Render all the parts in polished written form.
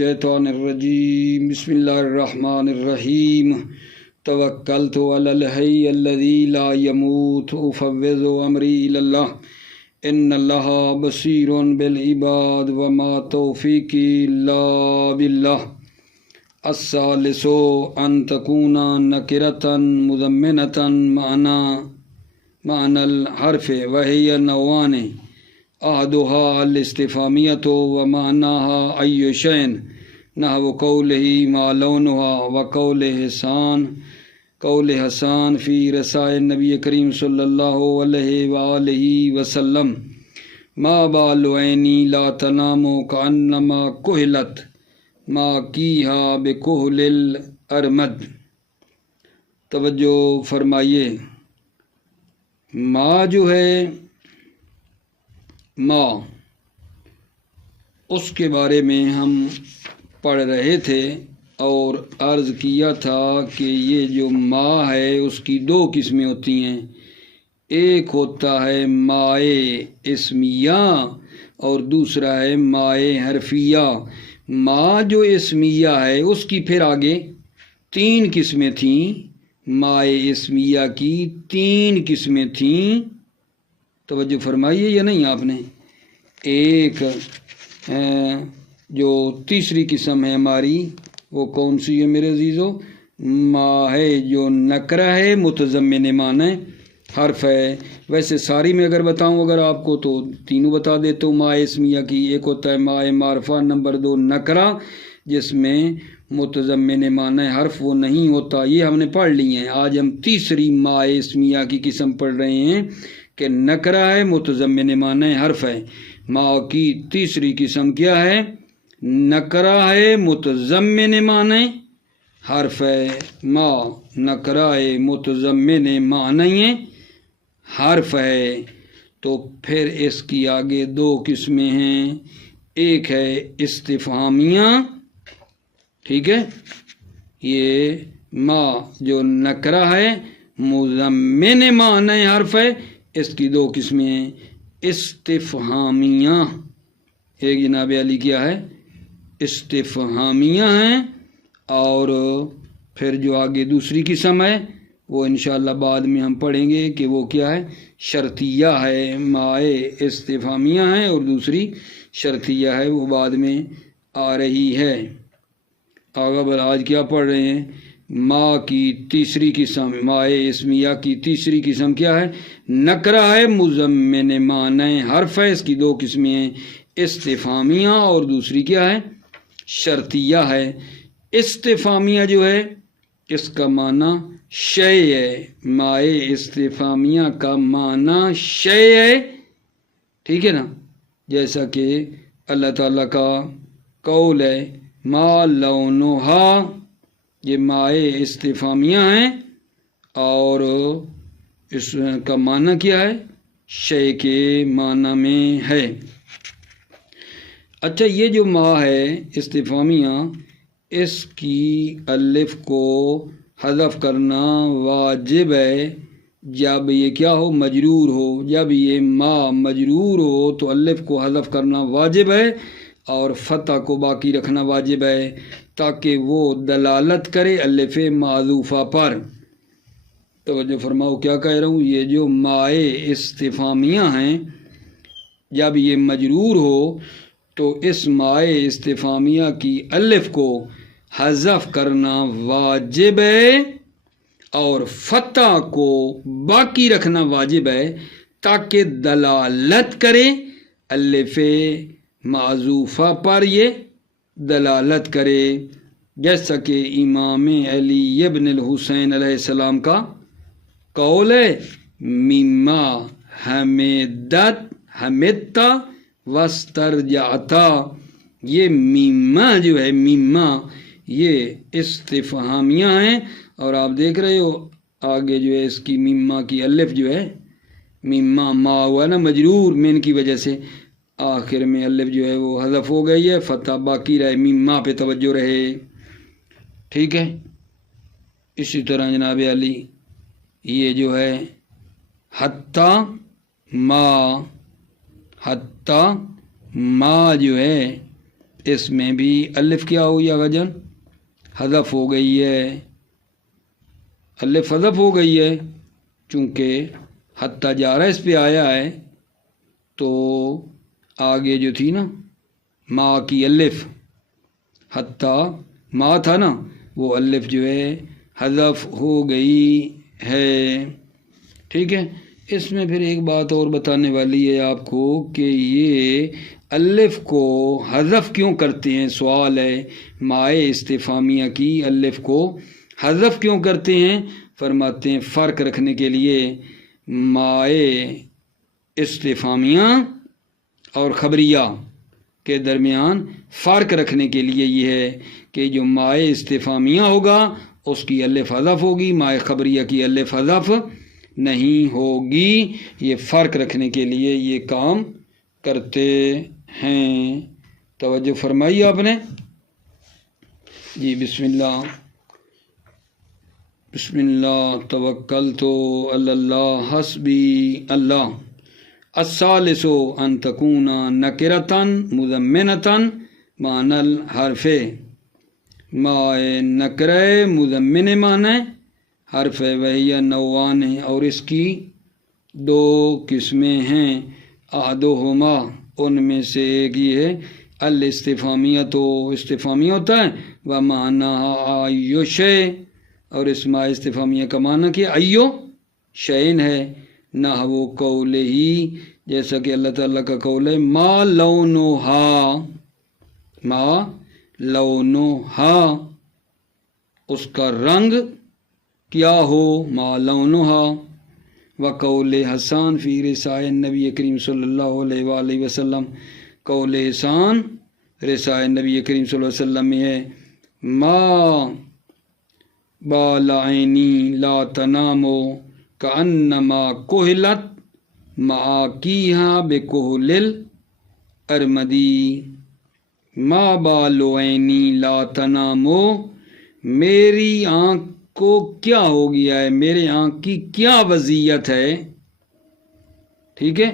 الشیطان الرجیم بسم اللہ الرحمن الرحیم توکلت علی الحی الذی لا یموت افوض امری الی اللہ ان اللہ بصیر بالعباد وما توفیقی الا باللہ الثالث ان تکون نکرۃ مضمنۃ معنی الحرف وہی نوعان احدها الاستفهامیۃ ومعناها ای شیء نحو قولہ ما لونها وقول حسان فی رسائل نبی کریم صلی اللہ علیہ وآلہ وسلم ما بال عینی لا تنام کانما کہلت ما کیہا بکہل الارمد۔ توجہ فرمائیے، ما جو ہے ما، اس کے بارے میں ہم پڑھ رہے تھے اور عرض کیا تھا کہ یہ جو ما ہے اس کی دو قسمیں ہوتی ہیں، ایک ہوتا ہے مائے اسمیہ اور دوسرا ہے مائے حرفیہ۔ ما جو اسمیہ ہے اس کی پھر آگے تین قسمیں تھیں، مائے اسمیہ کی تین قسمیں تھیں، توجہ فرمائیے یا نہیں آپ نے۔ ایک جو تیسری قسم ہے ہماری وہ کون سی ہے میرے عزیزو؟ ما ہے جو نکرہ ہے، متضمن معنی حرف ہے۔ ویسے ساری میں اگر بتاؤں اگر آپ کو تو تینوں بتا دیتا ہوں ما اسمیہ کی۔ ایک ہوتا ہے ما معرفہ، نمبر دو نکرہ جس میں متضمن معنی حرف وہ نہیں ہوتا، یہ ہم نے پڑھ لی ہیں۔ آج ہم تیسری ما اسمیہ کی قسم پڑھ رہے ہیں کہ نکرہ ہے، متضمن معنی حرف ہے۔ ما کی تیسری قسم کیا ہے؟ نکرہ ہے، متضمن معنی حرف ہے۔ ما نکرہ ہے، متضمن معنی حرف ہے۔ تو پھر اس کی آگے دو قسمیں ہیں، ایک ہے استفہامیہ، ٹھیک ہے، یہ ما جو نکرہ ہے مضمن معنی حرف ہے، اس کی دو قسمیں ہیں استفہامیہ، ایک جناب علی کیا ہے؟ استفہامیہ ہیں، اور پھر جو آگے دوسری قسم ہے وہ انشاءاللہ بعد میں ہم پڑھیں گے کہ وہ کیا ہے، شرطیہ ہے۔ مائے استفہامیہ ہے اور دوسری شرطیہ ہے، وہ بعد میں آ رہی ہے۔ آگا بل آج کیا پڑھ رہے ہیں؟ ما کی تیسری قسم، مائے اسمیہ کی تیسری قسم کیا ہے؟ نکرہ ہے، مضمن معنی حرف ہے، اس کی دو قسمیں ہیں استفہامیہ اور دوسری کیا ہے؟ شرطیہ ہے۔ استفہامیہ جو ہے اس کا معنی شے ہے، مائے استفہامیہ کا معنی شے ہے، ٹھیک ہے نا، جیسا کہ اللہ تعالیٰ کا قول ہے ما لونہا، یہ مائے استفہامیہ ہیں اور اس کا معنی کیا ہے؟ شے کے معنی میں ہے۔ اچھا، یہ جو ما ہے استفہامیہ، اس کی الف کو حذف کرنا واجب ہے جب یہ کیا ہو؟ مجرور ہو۔ جب یہ ما مجرور ہو تو الف کو حذف کرنا واجب ہے اور فتح کو باقی رکھنا واجب ہے تاکہ وہ دلالت کرے الف معذوفہ پر۔ توجہ فرماؤ کیا کہہ رہا ہوں، یہ جو مائے استفہامیہ ہیں جب یہ مجرور ہو تو اس مائے استفہامیہ کی الف کو حذف کرنا واجب ہے اور فتح کو باقی رکھنا واجب ہے تاکہ دلالت کرے الف معذوفہ پر، یہ دلالت کرے، جیسا کہ امام علی ابن الحسین علیہ السلام کا قول ہے مما حمدتا واسترجعتا۔ یہ مما جو ہے، مما یہ استفہامیہ ہیں اور آپ دیکھ رہے ہو آگے جو ہے اس کی مما کی الف جو ہے، مما ما ہوا نا مجرور من کی وجہ سے، آخر میں الف جو ہے وہ حذف ہو گئی ہے، فتح باقی رہے، مما پہ توجہ رہے، ٹھیک ہے۔ اسی طرح جناب علی یہ جو ہے حتی ما جو ہے اس میں بھی الف کیا ہو یا وجن حذف ہو گئی ہے، الف حذف ہو گئی ہے، چونکہ حتیٰ جارہ اس پہ آیا ہے تو آگے جو تھی نا ما کی الف، حتیٰ ما تھا نا وہ الف جو ہے حذف ہو گئی ہے، ٹھیک ہے۔ اس میں پھر ایک بات اور بتانے والی ہے آپ کو کہ یہ الف کو حذف کیوں کرتے ہیں، سوال ہے مائے استفہامیہ کی الف کو حذف کیوں کرتے ہیں؟ فرماتے ہیں فرق رکھنے کے لیے مائے استفہامیہ اور خبریہ کے درمیان فرق رکھنے کے لیے یہ ہے کہ جو مائے استفہامیہ ہوگا اس کی الف حذف ہوگی، مائے خبریہ کی الف حذف نہیں ہوگی، یہ فرق رکھنے کے لیے یہ کام کرتے ہیں۔ توجہ فرمائی آپ نے جی۔ بسم اللہ، بسم اللہ توکلت علی اللہ حسبی اللہ۔ الثالث ان تکون نکرۃ مضمنۃ معنی الحرف، مائے نکرہ مضمن معنی حرف وہی نوعان ہیں اور اس کی دو قسمیں ہیں، احدہما ان میں سے ایک یہ ہے الاستفہامیہ، تو استفہامیہ ہوتا ہے، و معنی ایو شے، اور اس معنی استفہامیہ کا معنی کیا ایو شیئن ہے، نحو قول ہی جیسا کہ اللہ تعالیٰ کا قول ہے ما لونہا، ما لونہا اس کا رنگ کیا ہو، ما لونہا، وقول حسان فی رسائے نبی کریم صلی اللہ علیہ وآلہ وسلم، قول حسان رسائے نبی کریم صلی اللہ علیہ وسلم میں ہے ما بال عینی لا تنام کانما کہلت معاکیہا بکہل الارمدی، ما بال عینی لا تنام، میری آنکھ کو کیا ہو گیا ہے، میرے آنکھ کی کیا وضعیت ہے، ٹھیک ہے،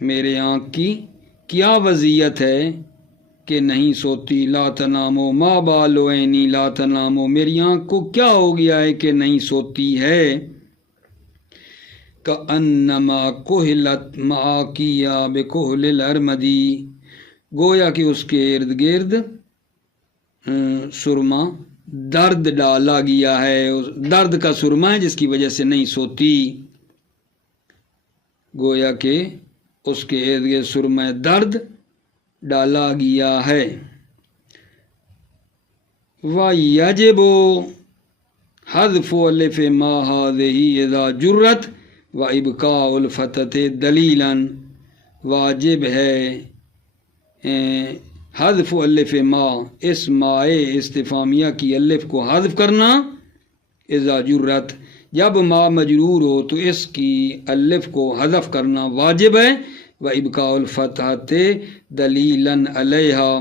میرے آنکھ کی کیا وضعیت ہے کہ نہیں سوتی، لا تنامو ما بال عینی لا تنامو، میری آنکھ کو کیا ہو گیا ہے کہ نہیں سوتی ہے، کأنما کہلت معاکیہ بکہل الارمدی، گویا کہ اس کے ارد گرد سرما درد ڈالا گیا ہے، درد کا سرما ہے جس کی وجہ سے نہیں سوتی، گویا کہ اس کے ارد گرد سرما درد ڈالا گیا ہے۔ وَيَجِبُ حذف الف ما هذه اذا جرت وابقاء الفتحة دلیلا، واجب ہے حذف الف ما، اس مائے استفہامیہ کی الف کو حذف کرنا، اذا جرت جب ما مجرور ہو تو اس کی الف کو حذف کرنا واجب ہے، وابقاء الفتحة دلیلا علیہا،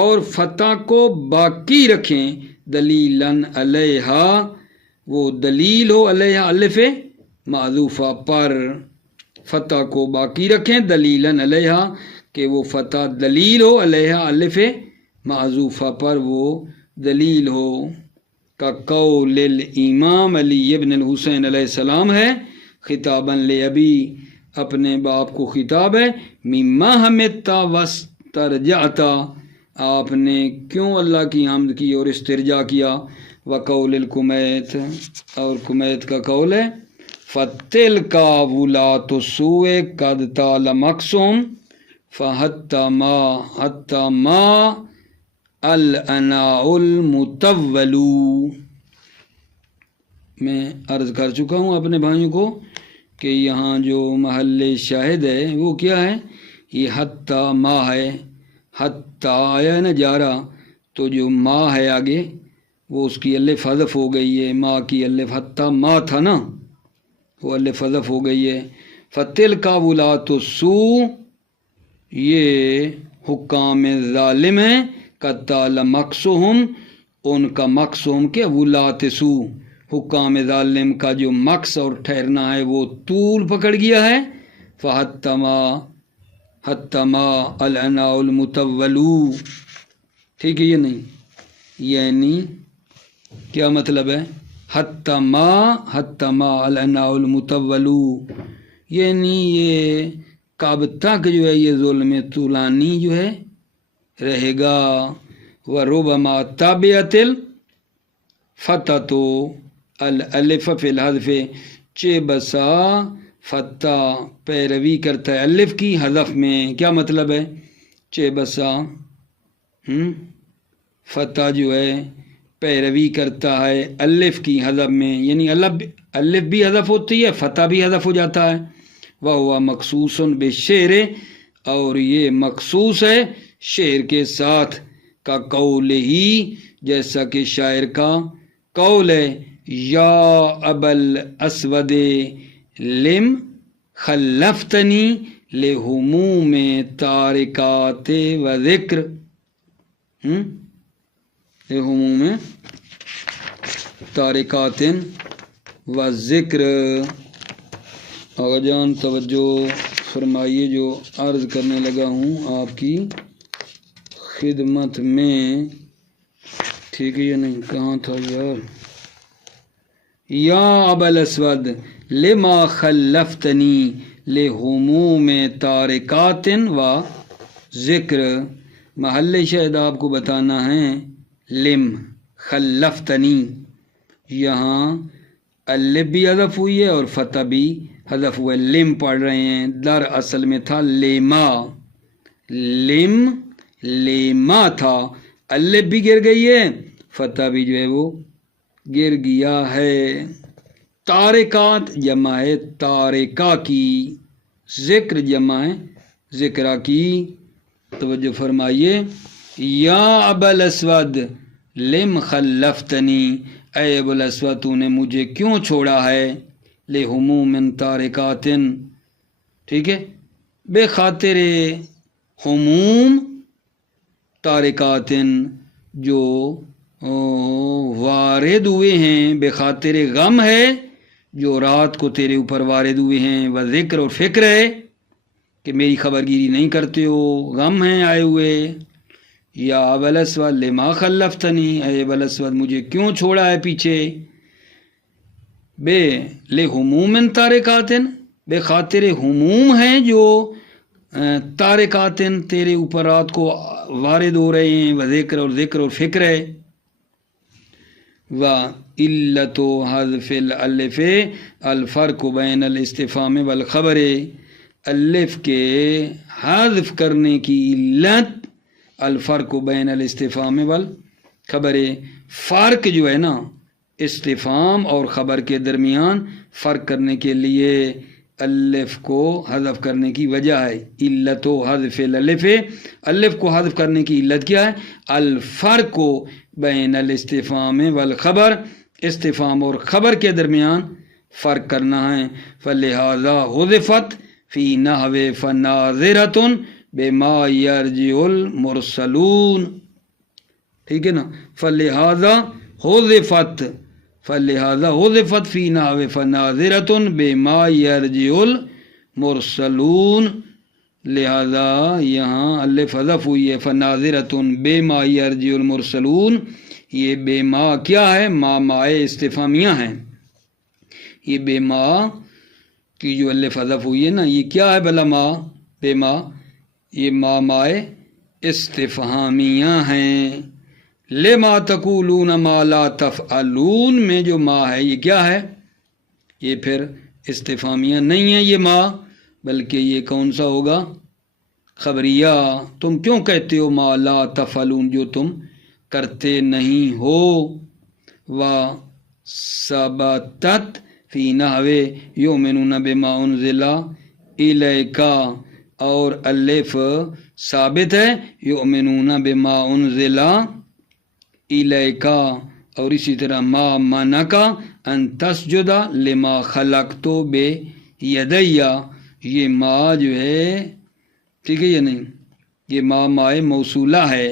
اور فتح کو باقی رکھیں دلیلا علیہا، وہ دلیل ہو علیہا الف معذوفہ پر، فتح کو باقی رکھیں دلیلا علیہا کہ وہ فتح دلیل ہو علیہا الف معذوفہ پر، وہ دلیل ہو، کا قول الامام علی ابن الحسین علیہ السلام ہے خطابا لابی، اپنے باپ کو خطاب ہے، مما حمدتا واسترجعتا، آپ نے کیوں اللہ کی حمد کی اور استرجاع کیا، وقول الکمیت، اور کمیت کا قول ہے فَتِلْكَ وُلَاتُ السُّوءِ قَدْ طَالَ مَقْصُوم فَحَتَّى مَا الْأَنَاءُ الْمُطَوَّلُ، میں عرض کر چکا ہوں اپنے بھائیوں کو کہ یہاں جو محل شاہد ہے وہ کیا ہے، یہ حتیٰ ما ہے، حتیٰ آیا ہے نا جارہ، تو جو ما ہے آگے وہ اس کی الف حذف ہو گئی ہے، ما کی الف، حتیٰ ما تھا نا وہ الف حذف ہو گئی ہے، فَتِلْكَ وُلَاتُ السُّوءِ، یہ حکام ظالم ہیں، قَدْ طَالَ مَقْصُهُمْ، ان کا مقصهم کے وُلَاتِ سُوء، حکام ظالم کا جو مقص اور ٹھہرنا ہے وہ طول پکڑ گیا ہے، فَحَتَّى مَا حتی ما العناء المتولو، ٹھیک ہے یہ نہیں، یعنی کیا مطلب ہے، حتی ما العناء المتولو، یعنی یہ کب تک جو ہے یہ ظلم طولانی جو ہے رہے گا. وربما تابعت الفتح الالف فی الحذف، چہ بسا فتح پیروی کرتا ہے الف کی حذف میں. کیا مطلب ہے، چہ بسا فتح جو ہے پیروی کرتا ہے الف کی حذف میں، یعنی الف بھی حذف ہوتی ہے، فتح بھی حذف ہو جاتا ہے. وَهُوَ مخصوص بالشعر، اور یہ مخصوص ہے شعر کے ساتھ، کا قول ہی، جیسا کہ شاعر کا قول ہے، یا ابا الاسود لم خلفتنی لہموم تارکات و ذکر، لہموم تارکات و ذکر. آقا جان توجہ فرمائیے، جو عرض کرنے لگا ہوں آپ کی خدمت میں، ٹھیک ہے یا نہیں، کہاں تھا یار، یا ابا الاسود لما خلفتنی لہموم تارکات و ذکر. محل شاید آپ کو بتانا ہے، لم خلفتنی، یہاں الف بھی حذف ہوئی ہے اور فتح بھی حذف ہوا ہے، لم پڑھ رہے ہیں، در اصل میں تھا لیما، لم لیما تھا، الف بھی گر گئی ہے، فتح بھی جو ہے وہ گر گیا ہے. تارکات جمع ہے تارکہ کی، ذکر جمع ہے ذکرہ کی. توجہ فرمائیے، یا ابا الاسود لم خلفتنی، اے ابو الاسود تو نے مجھے کیوں چھوڑا ہے، لہموم تارکات، ٹھیک ہے، بے خاطر ہموم تارکات، جو وارد ہوئے ہیں، بے خاطر غم ہے جو رات کو تیرے اوپر وارد ہوئے ہیں، و ذکر اور فکر ہے کہ میری خبرگیری نہیں کرتے ہو، غم ہیں آئے ہوئے. یا ابا الاسود لما خلفتنی، اے ابا الاسود مجھے کیوں چھوڑا ہے پیچھے، بے لہموم تارکات، بے خاطر ہموم ہیں جو تارکات تیرے اوپر رات کو وارد ہو رہے ہیں، و ذکر اور فکر ہے. و علت حذف الالف الفرق بین الاستفہام والخبر، الف کے حذف کرنے کی علت، الفرق بین الاستفہام والخبر، فرق جو ہے نا استفہام اور خبر کے درمیان فرق کرنے کے لیے الف کو حذف کرنے کی وجہ ہے. علت و حذف الالف، الف کو حذف کرنے کی علت کیا ہے، الفرق بین الاستفہام والخبر، استفہام اور خبر کے درمیان فرق کرنا ہے. فلہذا حذفت فی نحو فناظرۃ بما یرجع المرسلون، ٹھیک ہے نا، فلہذا حذفت فی نحو فناظرۃ بما یرجع المرسلون، لہذا یہاں الف حذف ہوئی ہے، فناظرۃ بما یرجع المرسلون، یہ بے ما کیا ہے، ما مائے استفہامیہ ہیں، یہ بے ما کی جو الف حذف ہوئی ہے نا، یہ کیا ہے بلا ما، بے ما، یہ ما مائے استفہامیہ ہیں. لما تقولون ما لا تفعلون میں جو ما ہے یہ کیا ہے، یہ پھر استفہامیہ نہیں ہے یہ ما، بلکہ یہ کون سا ہوگا، خبریہ. تم کیوں کہتے ہو ما لا تفعلون، جو تم کرتے نہیں ہو. و ثبتت فی نحو یؤمنون بما انزل الیک، اور الف ثابت ہے یؤمنون بما انزل الیک، اور اسی طرح ما منعک ان تسجد لما خلقت بیدی، یہ ما جو ہے، ٹھیک ہے یا نہیں، یہ ما مائے موصولہ ہے،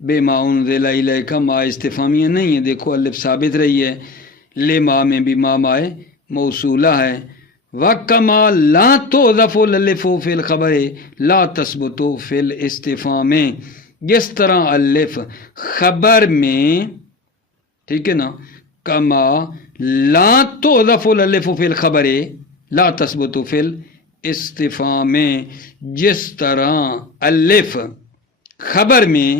بما انزل الیک ما استفہامیہ نہیں ہے، دیکھو الف ثابت رہی ہے، لما میں بھی ما مائے موصولہ ہے. وَكَمَا لَا تُعْذَفُ الْأَلِفُ فِي الْخَبَرِ لَا تَثْبُتُ فِي الْاِسْتِفْهَامِ، جس طرح الف خبر میں، ٹھیک ہے نا، کما لا تُعْذَفُ الْأَلِفُ فِي الْخَبَرِ لا تثبت فی الاستفہام، جس طرح الف خبر میں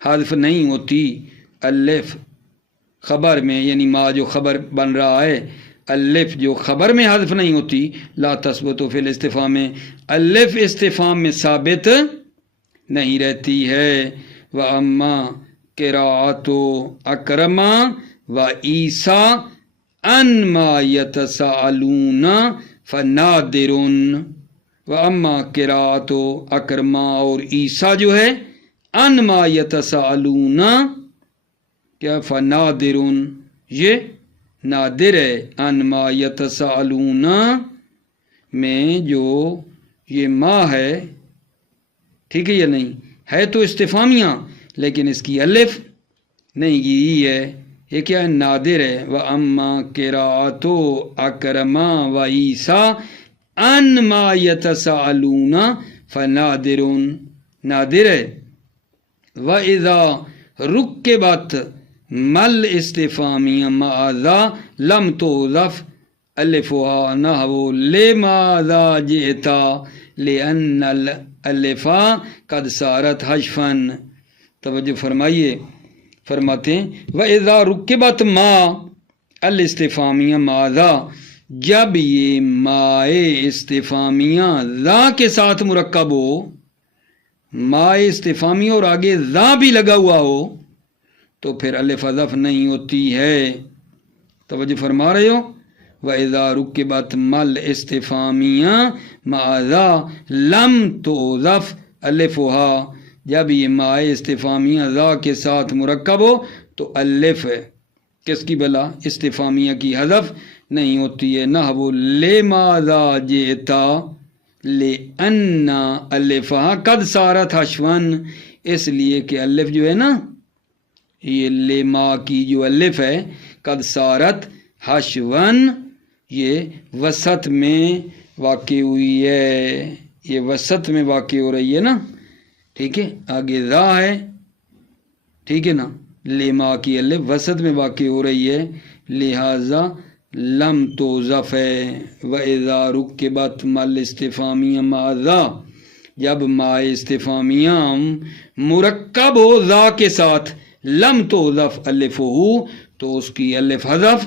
حذف نہیں ہوتی، الف خبر میں یعنی ما جو خبر بن رہا ہے، الف جو خبر میں حذف نہیں ہوتی، لا تثبت فی الاستفہام میں الف استفہام میں ثابت نہیں رہتی ہے۔ وَأَمَّا قِرَاءَةُ أَكْرَمَ وَعِيسَىٰ عَن مَّا يَتَسَاءَلُونَ فَنَادِرٌ، وَأَمَّا قِرَاءَةُ أَكْرَمَ اور عیسیٰ جو ہے، عن مَّا يَتَسَاءَلُونَ کیا فَنَادِرٌ یہ نادر ہے، عن مَّا يَتَسَاءَلُونَ میں جو یہ ما ہے، ٹھیک ہے یا نہیں، ہے تو استفہامیہ لیکن اس کی الف نہیں گری ہے، یہ کیا ہے، نادر ہے۔ وَأَمَّا قِرَاءَةُ أَكْرَمَ وَعِيسَىٰ عَن مَّا يَتَسَاءَلُونَ فَنَادِرٌ نادر ہے۔ وَإِذَا رُكِّبَتْ مَل اسْتِفْهَامِيَّ مَعَ ذَا لَمْ تُحْذَفْ أَلِفُهَا نَحْوُ لِمَاذَا جِئْتَ لِأَنَّ الْأَلِفَ قَدْ صَارَتْ حَذْفًا۔ توجہ فرمائیے، فرماتے ہیں وَإِذَا رُكِّبَتْ مَا الاستفہامیہ مَعَ ذَا، جب یہ مائے استفہامیہ ذا کے ساتھ مرکب ہو، مائے استفہامیہ اور آگے ذا بھی لگا ہوا ہو، تو پھر الف حذف نہیں ہوتی ہے۔ توجہ فرما رہے ہو، وَإِذَا رُكِّبَتْ مَل اسْتِفْهَامِيَّ مَعَ ذَا لَمْ تُحْذَفْ أَلِفُهَا، جب یہ مائے استفہامیہ ذا کے ساتھ مرکب ہو تو الف کس کی بلا، استفہامیہ کی حذف نہیں ہوتی ہے۔ نحو لِمَاذَا جِئْتَ لِأَنَّ الْفَا قَدْ صَارَتْ حَذْفًا، اس لیے کہ الف جو ہے نا، یہ لما کی جو الف ہے، قد صارت حذفًا، یہ وسط میں واقع ہوئی ہے، یہ وسط میں واقع ہو رہی ہے نا، ٹھیک ہے، آگے ذا ہے، ٹھیک ہے نا، لما کی الف وسط میں واقع ہو رہی ہے، لہذا لم تحذف ہے۔ وَإِذَا رُكِّبَتْ مَل اسْتِفْهَامِيَّ مَعَ ذَا، جب ما استفہامیہ مرکب ہو ذا کے ساتھ، لم تحذف الفہ، تو اس کی الف حذف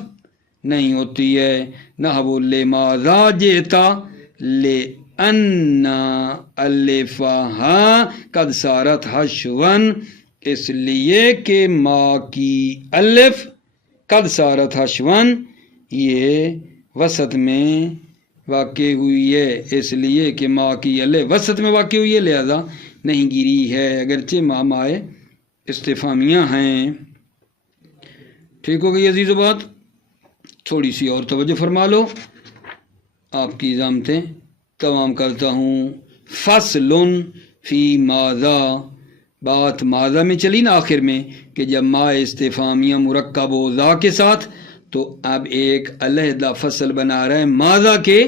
نہیں ہوتی ہے۔ نحو لِمَاذَا جِئْتَ لِأَنَّ الْفَہَا قَدْ صَارَتْ حَذْفًا، اس لیے کہ ما کی الف قد صارت حذفًا یہ وسط میں واقع ہوئی ہے، اس لیے کہ ما کی الف وسط میں واقع ہوئی ہے، لہذا نہیں گری ہے، اگرچہ ما مائے استفہامیہ ہیں۔ ٹھیک ہو گئی عزیز و بات، تھوڑی سی اور توجہ فرما لو، آپ کی ضامتیں تمام کرتا ہوں۔ فصل فی ماذا، بات ماذا میں چلی نا آخر میں، کہ جب ما استفہامیہ مرکب ہو ذا کے ساتھ، تو اب ایک علیحدہ فصل بنا رہا ہے ماذا کے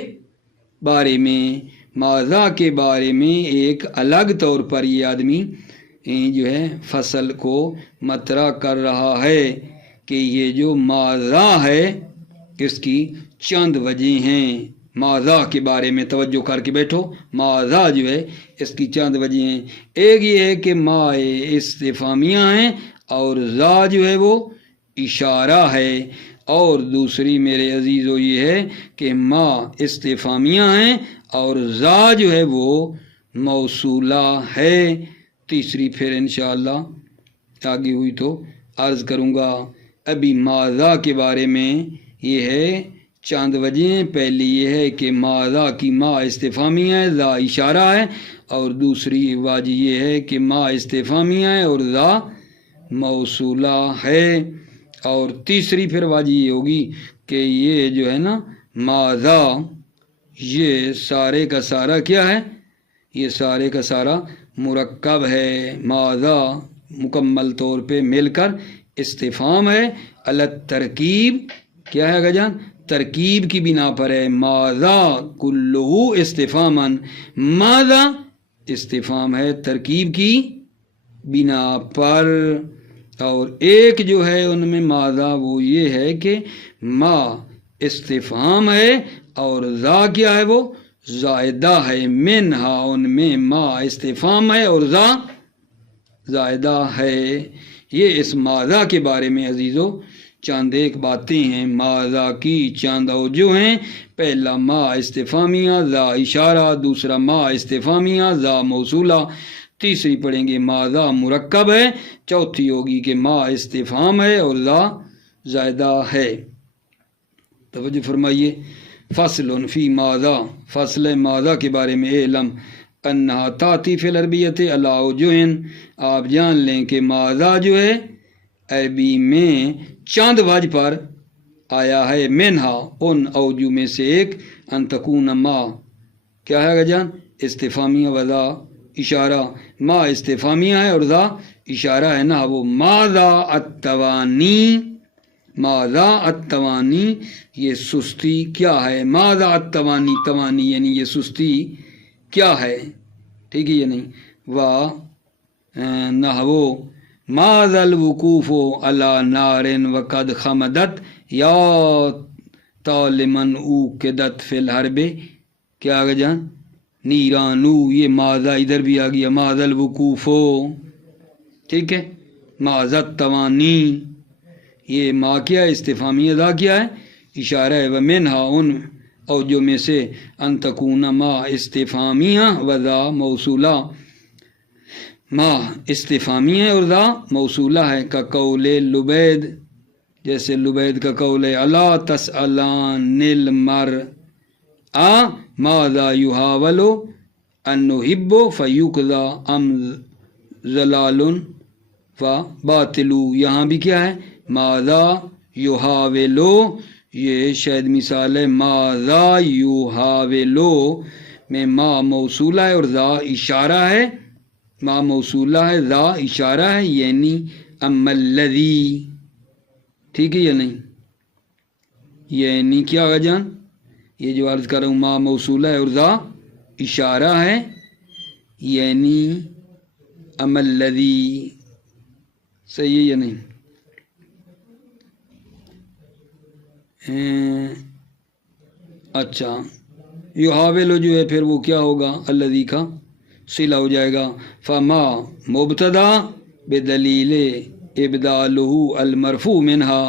بارے میں، ماذا کے بارے میں ایک الگ طور پر یہ آدمی جو ہے فصل کو مطرح کر رہا ہے کہ یہ جو ماذا ہے اس کی چند وجہ ہیں۔ ماذا کے بارے میں توجہ کر کے بیٹھو، ماذا جو ہے اس کی چند وجہ ہیں، ایک یہ ہے کہ ما استفہامیہ ہیں اور ذا جو ہے وہ اشارہ ہے، اور دوسری میرے عزیزو یہ ہے کہ ما استفہامیہ ہیں اور ذا جو ہے وہ موصولہ ہے۔ تیسری پھر انشاءاللہ آگے ہوئی تو عرض کروں گا۔ ابھی ماذا کے بارے میں یہ ہے چاند وجہیں، پہلی یہ ہے کہ ماذا کی ما استفہامیہ ہے، ذا اشارہ ہے، اور دوسری وجہ یہ ہے کہ ما استفہامیہ ہے اور ذا موصولہ ہے، اور تیسری پھر وجہ یہ ہوگی کہ یہ جو ہے نا ماذا، یہ سارے کا سارا کیا ہے، یہ سارے کا سارا مرکب ہے، ماذا مکمل طور پہ مل کر استفہام ہے، علی ترکیب کیا ہے جان؟ ترکیب کی بنا پر ہے. ماذا کلہ استفہاماً، ماذا استفہام ہے ترکیب کی بنا پر. اور ایک جو ہے ان میں ماذا وہ یہ ہے کہ ما استفہام ہے اور ذا کیا ہے؟ وہ زائدہ ہے. منہا ان میں ما استفہام ہے اور ذا زائدہ ہے. یہ اس ماذا کے بارے میں عزیزو چاند ایک باتیں ہیں. ماذا کی چاند جو ہیں، پہلا ما استفہامیہ ذا اشارہ، دوسرا ما استفہامیہ ذا موصولہ، تیسری پڑھیں گے ماذا مرکب ہے، چوتھی ہوگی کہ ما استفہام ہے اور ذا زائدہ ہے. توجہ فرمائیے. فصل فی ماذا، فصل ماذا کے بارے میں. علم انہا تاتی فی العربیت علی اوجہن، آپ جان لیں کہ ماذا جو ہے عربی میں چاند وجہ پر آیا ہے. منہا ان اوجو میں سے ایک، ان تکون ما کیا ہے جان؟ استفہامیہ و ذا اشارہ. ما استفہامیہ ہے اور ذا اشارہ ہے نا. وہ ماذا التوانی، ماذا التوانی یہ سستی کیا ہے؟ ماذا التوانی، توانی یعنی یہ سستی کیا ہے؟ ٹھیک ہے یا نہیں؟ نحو ماذا الوقوف علی نار وقد خمدت یا طالمن اوقدت فی الحرب، کیا آگے جان؟ نیرانو. یہ ماذا ادھر بھی آ گیا، ماذا الوقوف، ٹھیک ہے. ماذا التوانی یہ ما کیا ہے؟ استفہامیہ. ذا کیا ہے؟ اشارہ ہے. ومنہا ان اوجو میں سے ان تکون ما استفہامیہ و ذا موصولہ، ما استفہامیہ اور ذا موصولہ ہے. کا قول لبید، جیسے لبید کا قول ہے الا تسألان المرء ماذا یحاول ان نحب فیقضی ام ضلال فباطل. یہاں بھی کیا ہے؟ ماذا یحاولو، یہ شاید مثال ہے. ماذا یحاولو میں ما موصولہ ہے اور ذا اشارہ ہے. ما موصولہ ہے، ذا اشارہ ہے، یعنی ام الذی. ٹھیک ہے یا نہیں؟ یعنی کیا جان؟ یہ جو عرض کر رہا ہوں ما موصولہ ہے اور ذا اشارہ ہے، یعنی ام الذی. صحیح ہے یا نہیں؟ اچھا، یحاولو جو ہے پھر وہ کیا ہوگا؟ الذی کا صلہ ہو جائے گا. فما مبتدا بدلیل ابدالہ المرفوع منہا،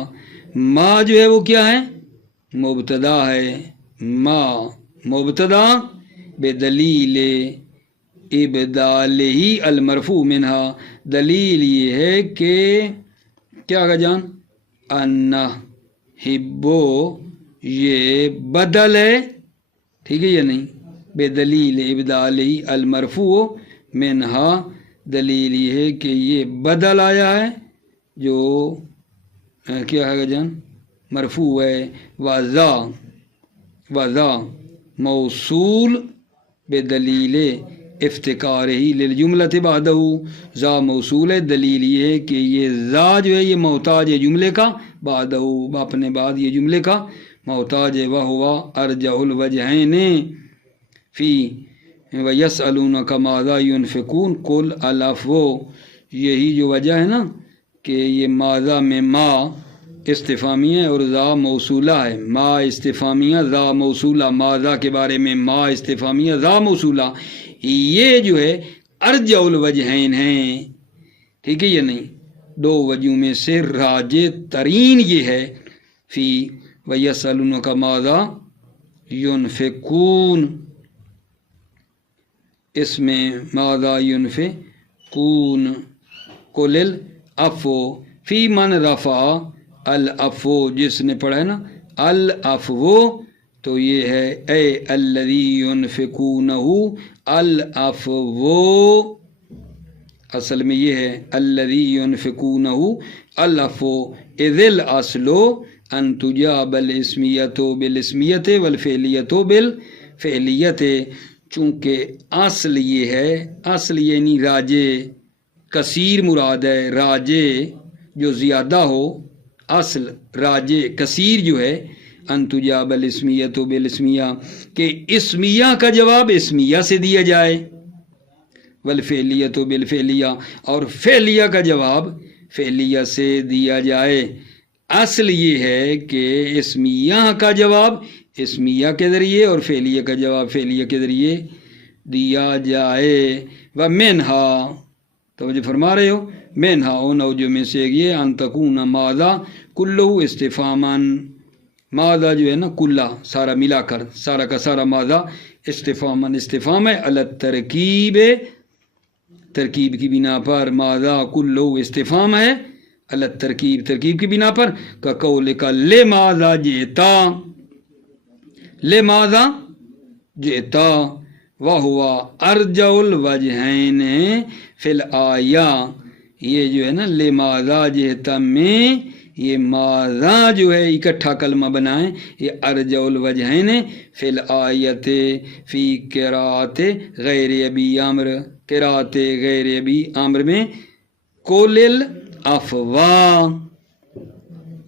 ما جو ہے وہ کیا ہے؟ مبتدا ہے. ما مبتدا بدلیل ابدالہ المرفوع منہا، دلیل یہ ہے کہ کیا کا جان؟ ان ہبو یہ بدل ہے. ٹھیک ہے یا نہیں؟ بدلیل ابدالہ المرفوع منہا، دلیل یہ ہے کہ یہ بدل آیا ہے جو کیا ہے جان؟ مرفوع ہے. وذا موصول بدلیل افتقار ہی للجملۃ بعدہ، ذا موصول ہے، دلیل یہ ہے کہ یہ ذا جو ہے یہ محتاج ہے جملے کا، بعدہ اپنے بعد یہ جملے کا محتاج ہے. وہوا ارجح الوجہین فی ویسألونک ماذا ینفقون قل العفو. یہی جو وجہ ہے نا کہ یہ ماذا میں ما استفہامیہ اور ذا موصولہ ہے. ما استفہامیہ ذا موصولہ، ماذا کے بارے میں ما استفہامیہ ذا موصولہ، یہ جو ہے ارجح الوجہین ہیں. ٹھیک ہے یا نہیں؟ دو وجہوں میں سے راجح ترین یہ ہے. فی ویسألونک ماذا ینفقون، اس میں ماذا ینفقون. قل العفو فی من رفع العفو، جس نے پڑھا ہے نا العفو تو یہ ہے اے الذی ینفقونہ العفو، اصل میں یہ ہے الذی ینفقونہ العفو. اذ الاصل ان تجاب الاسمیۃ بالاسمیۃ والفعلیۃ بالفعلیۃ، چونکہ اصل یہ ہے، اصل یعنی راجے کثیر مراد ہے، راجے جو زیادہ ہو اصل راج کثیر جو ہے انتجاب الاسمیت و بالاسمیہ کہ اسمیہ کا جواب اسمیہ سے دیا جائے، والفعلیت و بالفعلیہ اور فعلیہ کا جواب فعلیہ سے دیا جائے۔ اصل یہ ہے کہ اسمیہ کا جواب اسمیہ کے ذریعے اور فعلیہ کا جواب فعلیہ کے ذریعے دیا جائے۔ ومنہا توجہ فرما رہے ہو، منہا ان اوجہ میں سے یہ ان تکون ماذا کلہ استفہاماً، ماذا جو ہے نا کلہ سارا ملا کر سارا کا سارا ماذا استفہاماً استفہام ہے، علی الترکیب ترکیب کی بنا پر، ماذا کلہ استفہام ہے علی الترکیب ترکیب کی بنا پر، کا قولک لماذا جئتا لماذا جئتا وہو ارجع الوجہین فی الآیہ، یہ جو ہے نا لماذا جئتا میں یہ ماذا جو ہے اکٹھا کلمہ بنائیں، یہ ارجع الوجہین فی الآیت فی قراءت غیر ابی عامر، قراءت غیر ابی عامر میں قول الافواہ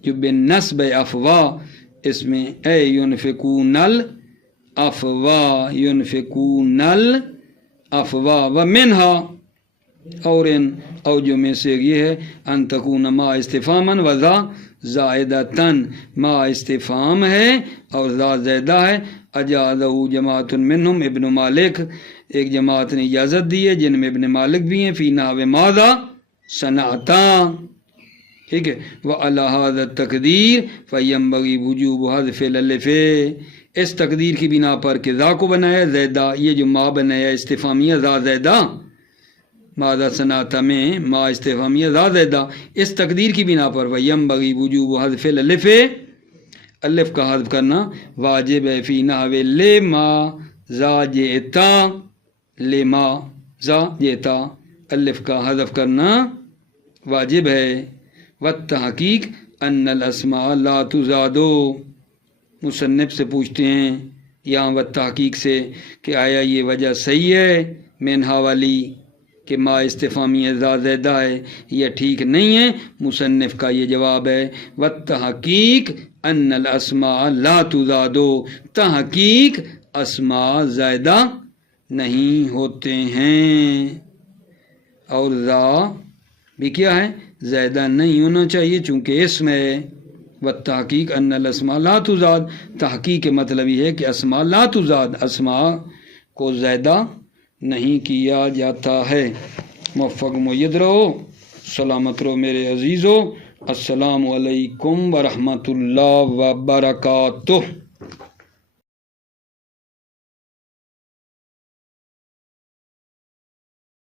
جو بالنسب افواہ، اس میں اے ینفقون الافواہ ینفقون الافواہ، ومنہا اور ان اوجہ میں سے یہ ہے ان تکون ما استفہاماً وذا زائدتاً، ما استفہام ہے اور ذا زائدہ ہے، اجازہ جماعت منہم ابن مالک، ایک جماعت نے اجازت دی ہے جن میں ابن مالک بھی ہیں، فی نحو ماذا صنعتا، ٹھیک ہے، وعلی ھذا التقدیر فینبغی وجوب حذف الالف، اس تقدیر کی بنا پر کہ ذا کو بنایا زیدہ، یہ جو ما بنایا استفہامیہ ذا زیدہ، ماذا صنعتا میں ما استفہامیہ ذا زیدہ، اس تقدیر کی بنا پر وینبغی وجوب حذف الالف، الف کا حذف کرنا واجب ہے، فی نحو لما ذا جئتا لما ذا جئتا، الف کا حذف کرنا واجب ہے۔ والتحقیق ان الاسماء لا تزاد، مصنف سے پوچھتے ہیں یہاں والتحقیق سے کہ آیا یہ وجہ صحیح ہے منہا والی کہ ما استفہامیہ ذا زیدہ ہے، یہ ٹھیک نہیں ہے؟ مصنف کا یہ جواب ہے والتحقیق ان الاسماء لا تزاد، تحقیق اسماء زائدہ نہیں ہوتے ہیں، اور ذا بھی کیا ہے زائدہ نہیں ہونا چاہیے چونکہ اسم ہے۔ والتحقیق ان الاسماء لا تزاد، تحقیق کے مطلب یہ ہے کہ اسماء لا تزاد، اسماء کو زائدہ نہیں کیا جاتا ہے۔ موفق مید رہو، سلامت رہو میرے عزیزو، السلام علیکم ورحمۃ اللہ وبرکاتہ۔